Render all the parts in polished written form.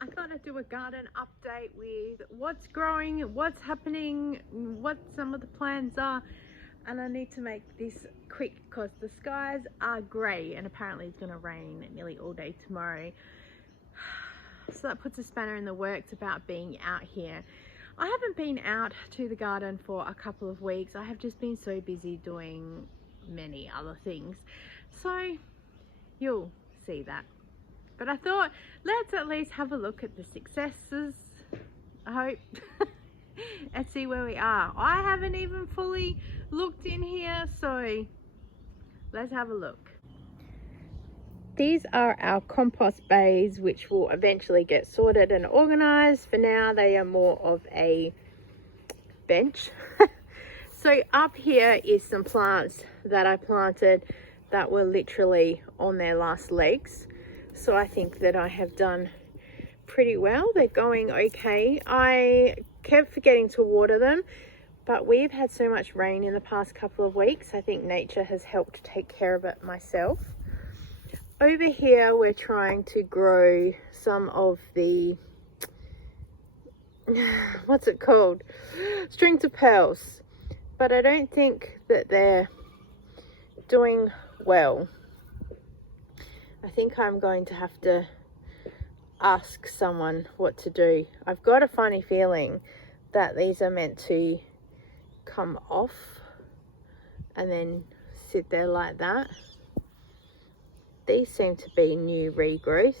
I thought I'd do a garden update with what's growing, what's happening, what some of the plans are. And I need to make this quick because the skies are grey and apparently it's going to rain nearly all day tomorrow. So that puts a spanner in the works about being out here. I haven't been out to the garden for a couple of weeks. I have just been so busy doing many other things. So you'll see that. But I thought, let's at least have a look at the successes, I hope, and see where we are. I haven't even fully looked in here, so let's have a look. These are our compost bays, which will eventually get sorted and organized. For now, they are more of a bench. So up here is some plants that I planted that were literally on their last legs. So I think that I have done pretty well. They're going okay. I kept forgetting to water them, but we've had so much rain in the past couple of weeks. I think nature has helped take care of it myself. Over here, we're trying to grow some of the, what's it called? Strings of pearls. But I don't think that they're doing well. I think I'm going to have to ask someone what to do. I've got a funny feeling that these are meant to come off and then sit there like that. These seem to be new regrowth.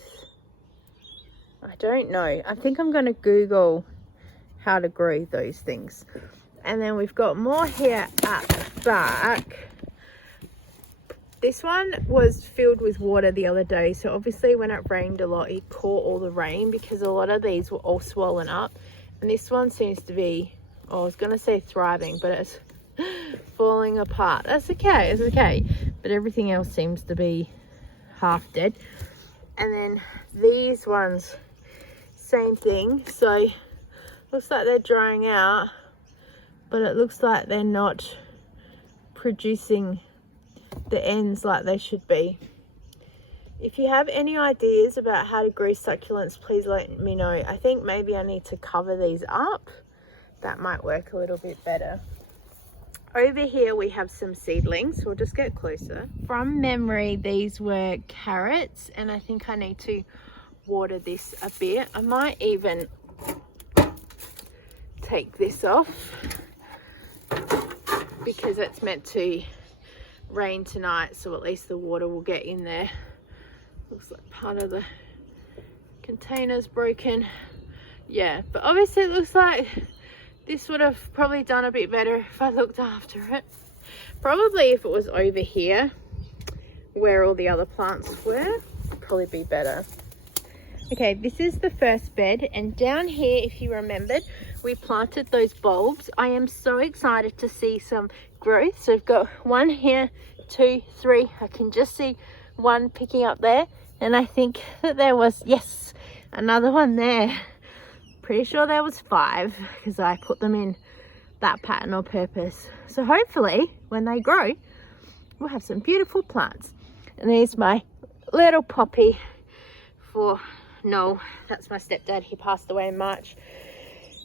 I don't know. I think I'm going to Google how to grow those things. And then we've got more here at the back. This one was filled with water the other day, so obviously when it rained a lot, it caught all the rain because a lot of these were all swollen up. And this one seems to be, oh, I was going to say thriving, but it's falling apart. That's okay, it's okay. But everything else seems to be half dead. And then these ones, same thing. So looks like they're drying out, but it looks like they're not producing the ends like they should be. If you have any ideas about how to grow succulents, please let me know. I think maybe I need to cover these up. That might work a little bit better. Over here we have some seedlings. We'll just get closer. From memory, these were carrots, and I think I need to water this a bit. I might even take this off because it's meant to rain tonight, so at least the water will get in there. Looks like part of the container's broken. Yeah, but obviously it looks like this would have probably done a bit better if I looked after it. Probably if it was over here where all the other plants were, it'd probably be better. Okay, this is the first bed, and down here, if you remembered, we planted those bulbs. I am so excited to see some growth. So I've got one here, 2, 3. I can just see one picking up there, and I think that there was, yes, another one there. Pretty sure there was 5 because I put them in that pattern on purpose. So hopefully when they grow, we'll have some beautiful plants. And there's my little poppy for Noel. That's my stepdad. He passed away in March.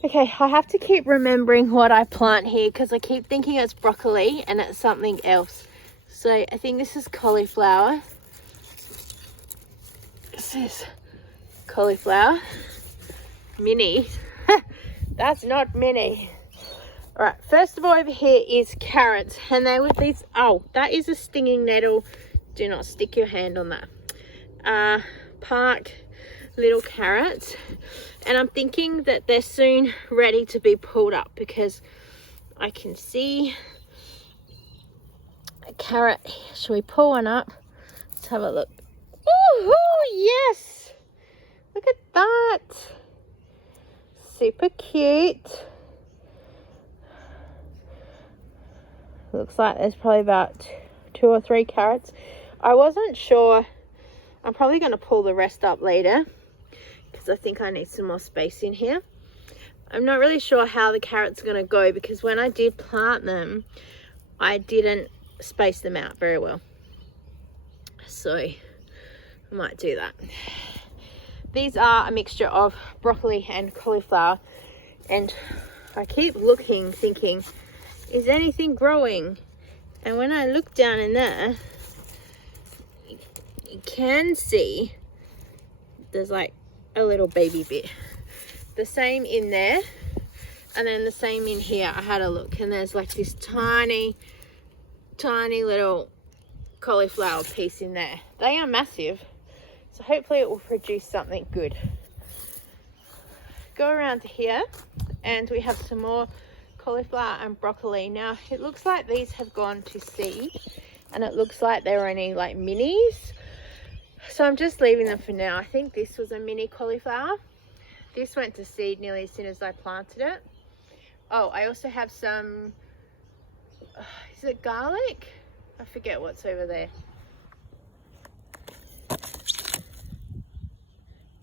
Okay, I have to keep remembering what I plant here because I keep thinking it's broccoli and it's something else. So I think this is cauliflower. This is cauliflower. Mini. That's not mini. All right, first of all, over here is carrots, and they with these, oh, that is a stinging nettle. Do not stick your hand on that. Park little carrots, and I'm thinking that they're soon ready to be pulled up because I can see a carrot. Shall we pull one up? Let's have a look. Oh yes, look at that. Super cute. Looks like there's probably about 2 or 3 carrots. I wasn't sure. I'm probably going to pull the rest up later because I think I need some more space in here. I'm not really sure how the carrots are going to go because when I did plant them, I didn't space them out very well. So I might do that. These are a mixture of broccoli and cauliflower, and I keep looking thinking, is anything growing? And when I look down in there, you can see there's like a little baby bit. The same in there, and then the same in here. I had a look and there's like this tiny little cauliflower piece in there. They are massive, so hopefully it will produce something good. Go around to here and we have some more cauliflower and broccoli. Now it looks like these have gone to seed, and it looks like they're only like minis, so I'm just leaving them for now. I think this was a mini cauliflower. This went to seed nearly as soon as I planted it. Oh, I also have some, is it garlic? I forget what's over there.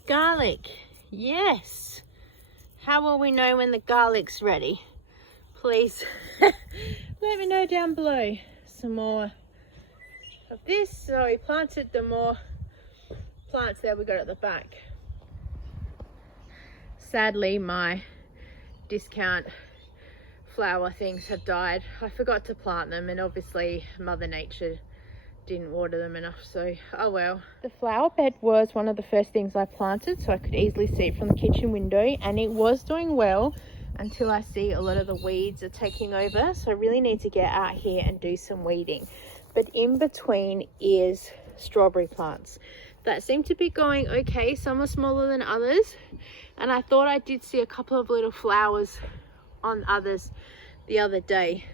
Garlic, yes. How will we know when the garlic's ready? Please let me know down below. Some more of this. So we planted the more plants there we got at the back. Sadly, my discount flower things have died. I forgot to plant them, and obviously Mother Nature didn't water them enough, so oh well. The flower bed was one of the first things I planted, so I could easily see it from the kitchen window, and it was doing well until I see a lot of the weeds are taking over. So I really need to get out here and do some weeding. But in between is strawberry plants that seem to be going okay. Some are smaller than others, and I thought I did see a couple of little flowers on others the other day,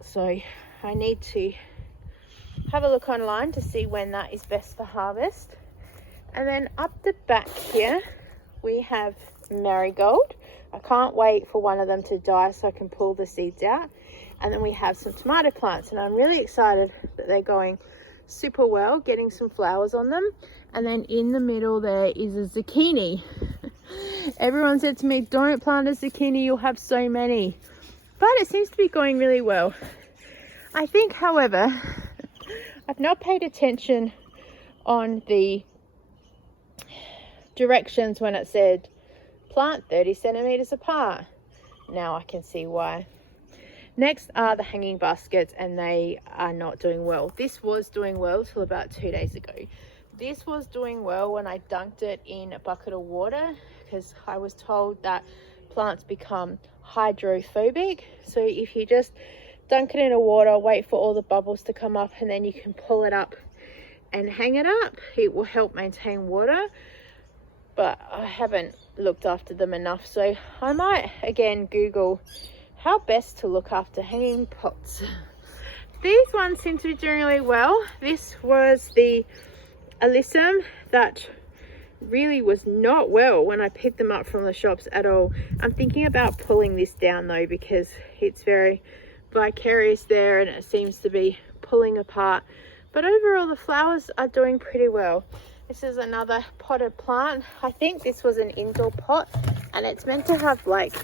so I need to have a look online to see when that is best for harvest. And then up the back here we have marigold. I can't wait for one of them to die so I can pull the seeds out. And then we have some tomato plants, and I'm really excited that they're going super well, getting some flowers on them. And then in the middle there is a zucchini. Everyone said to me, don't plant a zucchini, you'll have so many. But it seems to be going really well. I think, however, I've not paid attention on the directions when it said plant 30 centimeters apart. Now I can see why. Next are the hanging baskets, and they are not doing well. This was doing well till about 2 days ago. This was doing well when I dunked it in a bucket of water, because I was told that plants become hydrophobic. So if you just dunk it in a water, wait for all the bubbles to come up, and then you can pull it up and hang it up, it will help maintain water. But I haven't looked after them enough, so I might again Google how best to look after hanging pots. These ones seem to be doing really well. This was the alyssum that really was not well when I picked them up from the shops at all. I'm thinking about pulling this down though, because it's very vicarious there and it seems to be pulling apart. But overall the flowers are doing pretty well. This is another potted plant. I think this was an indoor pot, and it's meant to have like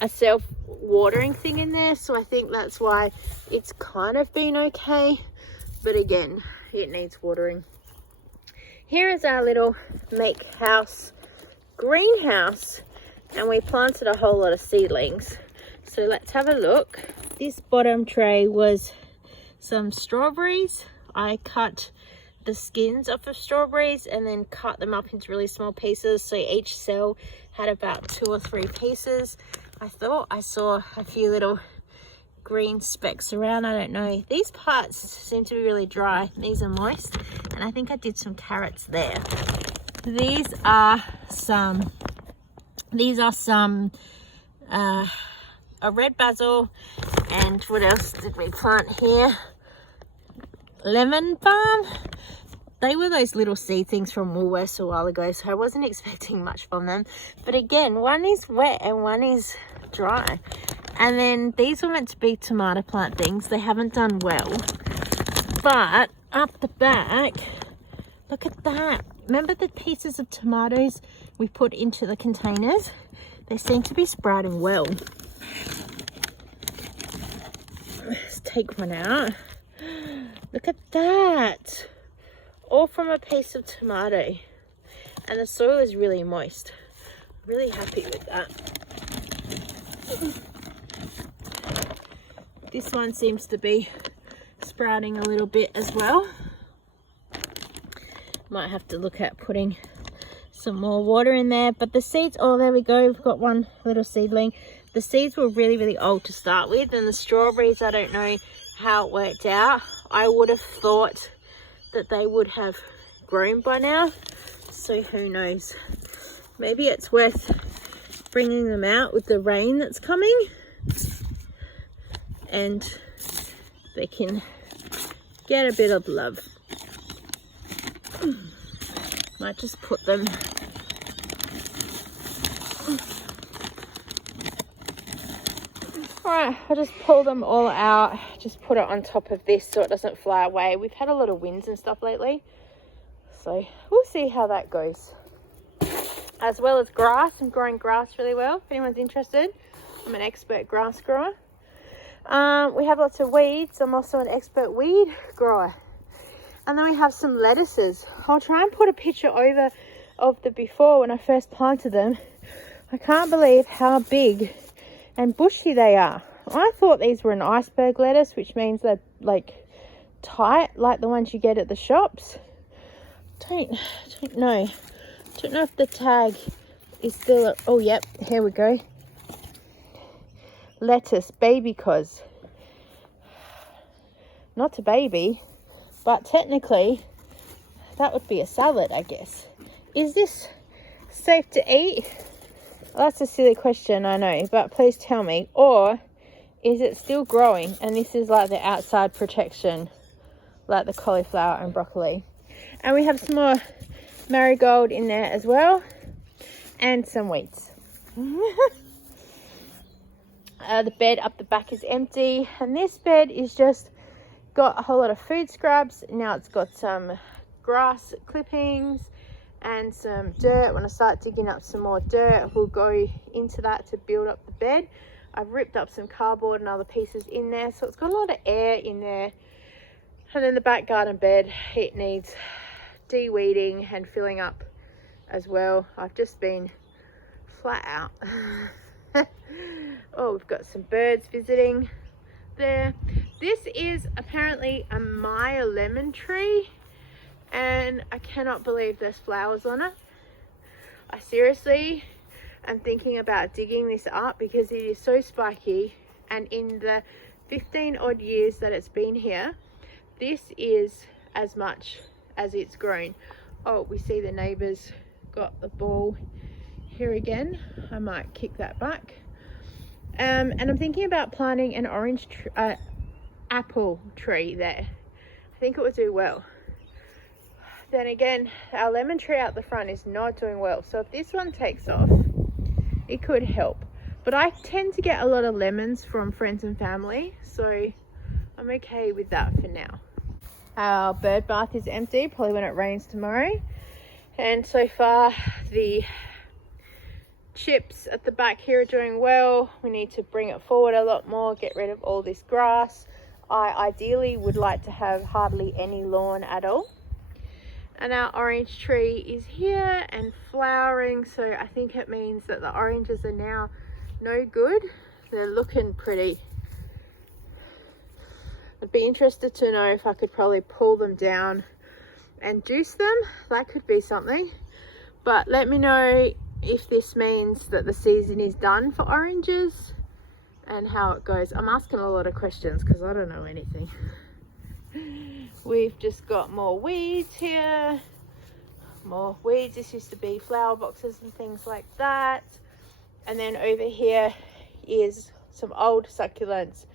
a self-watering thing in there, so I think that's why it's kind of been okay, but again it needs watering. Here is our little make house greenhouse, and we planted a whole lot of seedlings, so let's have a look. This bottom tray was some strawberries. I cut the skins off of strawberries and then cut them up into really small pieces, so each cell had about 2 or 3 pieces. I thought I saw a few little green specks around. I don't know. These parts seem to be really dry. These are moist, and I think I did some carrots there. These are some a red basil, and what else did we plant here? Lemon balm. They were those little seed things from Woolworths a while ago, so I wasn't expecting much from them. But again, one is wet and one is dry. And then these were meant to be tomato plant things. They haven't done well. But up the back, look at that. Remember the pieces of tomatoes we put into the containers? They seem to be sprouting well. Let's take one out. Look at that. All from a piece of tomato. And the soil is really moist. Really happy with that. This one seems to be sprouting a little bit as well. Might have to look at putting some more water in there. But the seeds, oh, there we go. We've got one little seedling. The seeds were really old to start with, and the strawberries, I don't know how it worked out. I would have thought that they would have grown by now, so who knows. Maybe it's worth bringing them out with the rain that's coming, and they can get a bit of love. Might just put them Alright, I'll just pull them all out, just put it on top of this so it doesn't fly away. We've had a lot of winds and stuff lately, so we'll see how that goes. As well as grass, I'm growing grass really well, if anyone's interested. I'm an expert grass grower. We have lots of weeds. I'm also an expert weed grower. And then we have some lettuces. I'll try and put a picture over of the before when I first planted them. I can't believe how big and bushy they are. I thought these were an iceberg lettuce, which means they're like tight, like the ones you get at the shops. Don't know. Don't know if the tag is still. Oh, yep. Here we go. Lettuce, baby cos. Not a baby, but technically that would be a salad, I guess. Is this safe to eat? Well, that's a silly question, I know, but please tell me. Or is it still growing and this is like the outside protection, like the cauliflower and broccoli? And we have some more marigold in there as well, and some weeds. The bed up the back is empty, and this bed is just got a whole lot of food scraps. Now it's got some grass clippings and some dirt. When I start digging up some more dirt, we'll go into that to build up the bed. I've ripped up some cardboard and other pieces in there, so it's got a lot of air in there. And then the back garden bed, it needs de-weeding and filling up as well. I've just been flat out. Oh, we've got some birds visiting there. This is apparently a Maya lemon tree, and I cannot believe there's flowers on it. I seriously am thinking about digging this up because it is so spiky, and in the 15 odd years that it's been here, this is as much as it's grown. Oh, we see the neighbors got the ball here again. I might kick that back. And I'm thinking about planting an orange apple tree there. I think it would do well. Then again, our lemon tree out the front is not doing well, so if this one takes off, it could help. But I tend to get a lot of lemons from friends and family, so I'm okay with that for now. Our bird bath is empty, probably when it rains tomorrow. And so far the chips at the back here are doing well. We need to bring it forward a lot more, get rid of all this grass. I ideally would like to have hardly any lawn at all. And our orange tree is here and flowering, so I think it means that the oranges are now no good. They're looking pretty. I'd be interested to know if I could probably pull them down and juice them. That could be something. But let me know if this means that the season is done for oranges and how it goes. I'm asking a lot of questions because I don't know anything. We've just got more weeds here. More weeds. This used to be flower boxes and things like that. And then over here is some old succulents.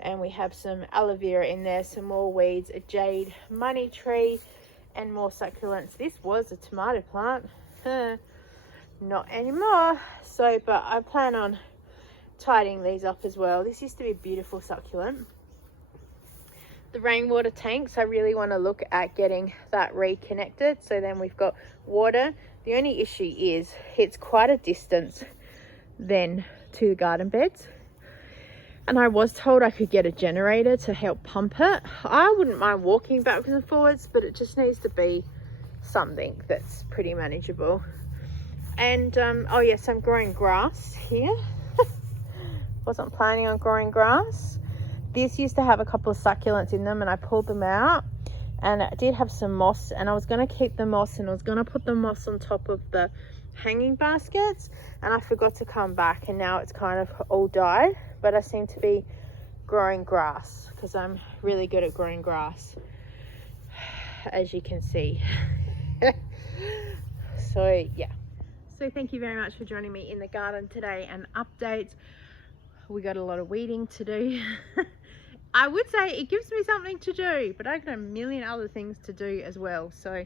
And we have some aloe vera in there, some more weeds, a jade money tree, and more succulents. This was a tomato plant. Not anymore. So, but I plan on tidying these up as well. This used to be a beautiful succulent. The rainwater tanks, I really want to look at getting that reconnected, so then we've got water. The only issue is it's quite a distance then to the garden beds, and I was told I could get a generator to help pump it. I wouldn't mind walking backwards and forwards, but it just needs to be something that's pretty manageable. And oh yes, I'm growing grass here. Wasn't planning on growing grass. This used to have a couple of succulents in them and I pulled them out, and it did have some moss, and I was going to keep the moss, and I was going to put the moss on top of the hanging baskets, and I forgot to come back, and now it's kind of all died. But I seem to be growing grass because I'm really good at growing grass, as you can see. So yeah, so thank you very much for joining me in the garden today and updates. We got a lot of weeding to do. I would say it gives me something to do, but I've got a million other things to do as well, so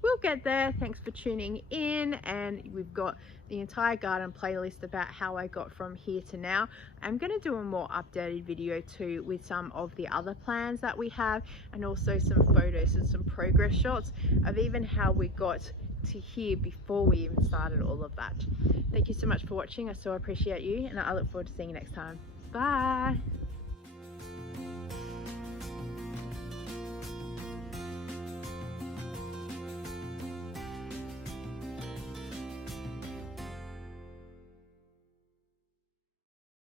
we'll get there. Thanks for tuning in, and we've got the entire garden playlist about how I got from here to now. I'm going to do a more updated video too with some of the other plans that we have, and also some photos and some progress shots of even how we got to here before we even started all of that. Thank you so much for watching. I so appreciate you, and I look forward to seeing you next time. Bye.